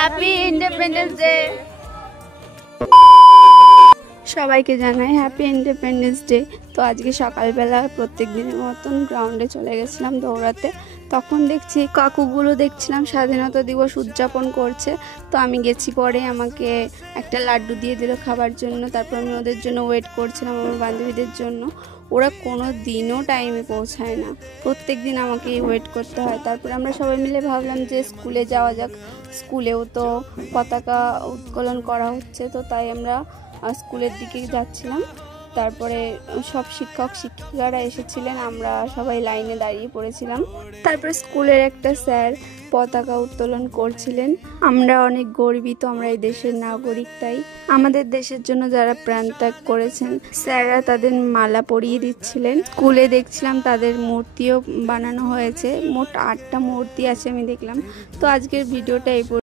Happy independence day. সবাইকে জানাই happy independence day. তো আজকে সকালবেলা প্রত্যেক দিনের মতন গ্রাউন্ডে চলে গেছিলাম দৌড়াতে। তখন দেখছি কাকুগুলো দেখছিলাম স্বাধীনতা দিবস উদযাপন করছে। তো আমি গেছি, পরে আমাকে একটা লাড্ডু দিয়ে দিল খাবার জন্য। তারপর আমি ওদের জন্য ওয়েট করছিলাম, আমার বান্ধবীদের জন্য। ওরা কোনো দিনও টাইমে পৌঁছায় না, প্রত্যেক দিন আমাকে ওয়েট করতে হয়। তারপর আমরা সবাই মিলে ভাবলাম যে স্কুলে যাওয়া যাক, স্কুলেও তো পতাকা উত্তোলন করা হচ্ছে। তো তাই আমরা স্কুলের দিকে যাচ্ছিলাম। তারপরে সব শিক্ষক শিক্ষিকারা এসেছিলেন, আমরা সবাই লাইনে দাঁড়িয়ে পড়েছিলাম। তারপরে স্কুলের একটা স্যার পতাকা উত্তোলন করছিলেন। আমরা অনেক গর্বিত, আমরা এই দেশের নাগরিক। তাই আমাদের দেশের জন্য যারা প্রাণ ত্যাগ করেছেন, স্যাররা তাদের মালা পরিয়ে দিচ্ছিলেন। স্কুলে দেখছিলাম তাদের মূর্তিও বানানো হয়েছে, মোট 8টা মূর্তি আছে আমি দেখলাম। তো আজকের ভিডিওটা এই